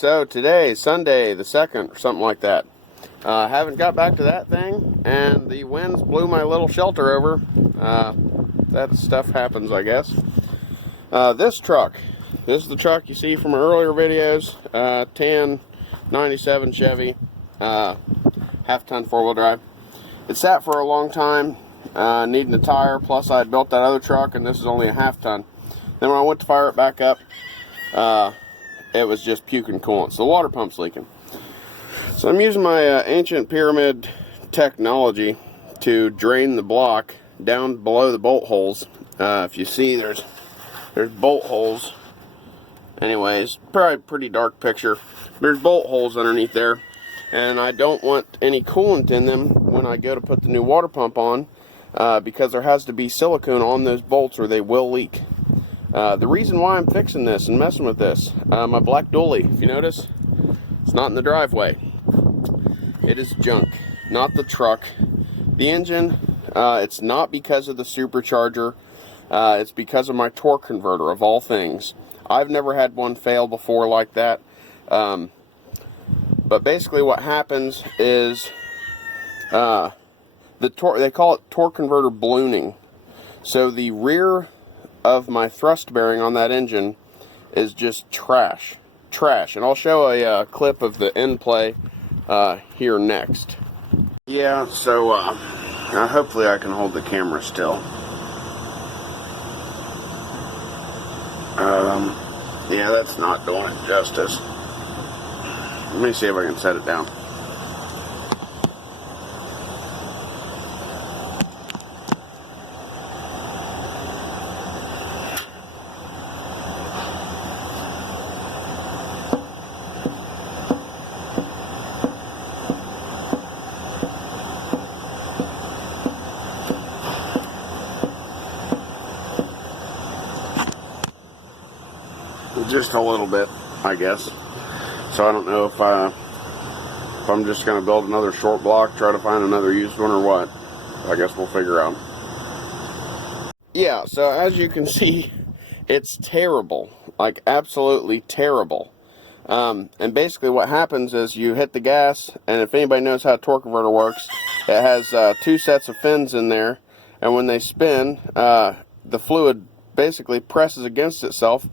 so today, Sunday the 2nd, or something like that. Haven't got back to that thing, and the winds blew my little shelter over. That stuff happens, I guess. This is the truck you see from our earlier videos. 97 Chevy, half-ton four-wheel drive. It sat for a long time, needing a tire, plus I had built that other truck, and this is only a half-ton. Then when I went to fire it back up, it was just puking coolant, so the water pump's leaking. So I'm using my ancient pyramid technology to drain the block down below the bolt holes. If you see, there's bolt holes. Anyways, probably a pretty dark picture. There's bolt holes underneath there, and I don't want any coolant in them when I go to put the new water pump on, because there has to be silicone on those bolts or they will leak. The reason why I'm fixing this and messing with this, my black dually, if you notice, it's not in the driveway. It is junk, not the truck. The engine, it's not because of the supercharger, it's because of my torque converter, of all things. I've never had one fail before like that. But basically what happens is, they call it torque converter ballooning. So the rear of my thrust bearing on that engine is just trash, and I'll show a clip of the end play here next. Yeah, so hopefully I can hold the camera still. Yeah, that's not doing it justice. Let me see if I can set it down. Just a little bit, I guess. So I don't know if I'm just going to build another short block, try to find another used one or what. I guess we'll figure out. Yeah, so as you can see, it's terrible. Like, absolutely terrible. And basically what happens is you hit the gas, and if anybody knows how a torque converter works, it has two sets of fins in there, and when they spin, the fluid basically presses against itself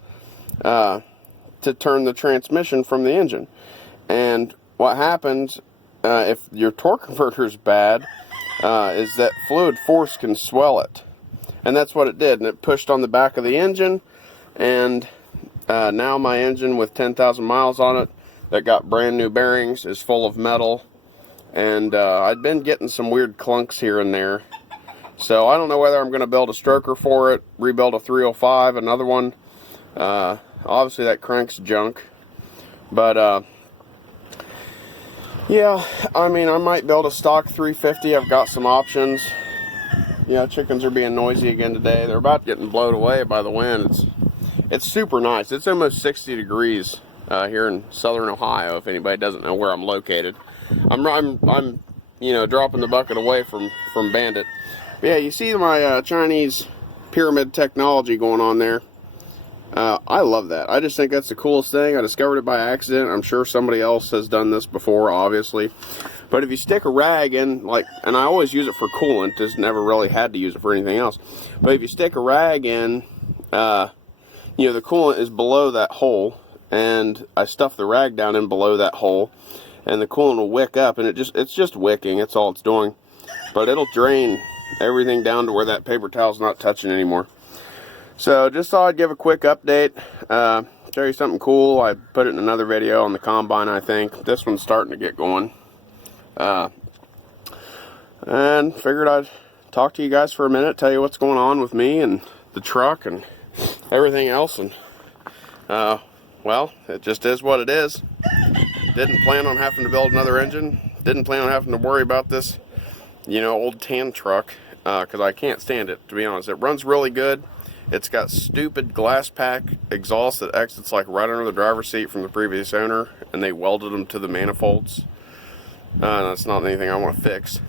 to turn the transmission from the engine. And what happens if your torque converter is bad is that fluid force can swell it, and that's what it did, and it pushed on the back of the engine. And now my engine with 10,000 miles on it that got brand new bearings is full of metal, and I'd been getting some weird clunks here and there. So I don't know whether I'm going to build a stroker for it, rebuild a 305, another one. Obviously that crank's junk, but yeah, I mean, I might build a stock 350. I've got some options. Yeah, chickens are being noisy again today. They're about getting blown away by the wind. It's super nice. It's almost 60 degrees here in southern Ohio, if anybody doesn't know where I'm located. I'm you know, dropping the bucket away from Bandit. But yeah, you see my Chinese pyramid technology going on there. I love that. I just think that's the coolest thing. I discovered it by accident. I'm sure somebody else has done this before, obviously. But if you stick a rag in, like, and I always use it for coolant, just never really had to use it for anything else. But if you stick a rag in, you know, the coolant is below that hole, and I stuff the rag down in below that hole, and the coolant will wick up, and it's just wicking. That's all it's doing. But it'll drain everything down to where that paper towel's not touching anymore. So just thought I'd give a quick update, show you something cool. I put it in another video on the combine, I think. This one's starting to get going. And figured I'd talk to you guys for a minute, tell you what's going on with me and the truck and everything else. And, well, it just is what it is. Didn't plan on having to build another engine. Didn't plan on having to worry about this, you know, old tan truck, because I can't stand it, to be honest. It runs really good. It's got stupid glass pack exhaust that exits like right under the driver's seat from the previous owner, and they welded them to the manifolds. That's not anything I want to fix.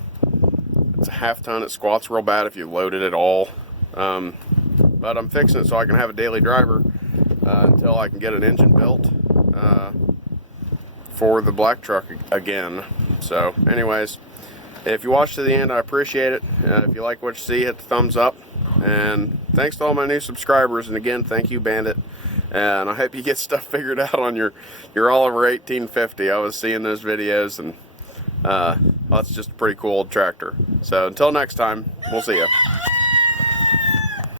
It's a half-ton. It squats real bad if you load it at all. But I'm fixing it so I can have a daily driver until I can get an engine built. for the black truck again. So anyways, if you watched to the end, I appreciate it. If you like what you see, hit the thumbs up. And thanks to all my new subscribers. And again, thank you, Bandit. And I hope you get stuff figured out on your Oliver 1850. I was seeing those videos, and well, it's just a pretty cool old tractor. So until next time, we'll see ya.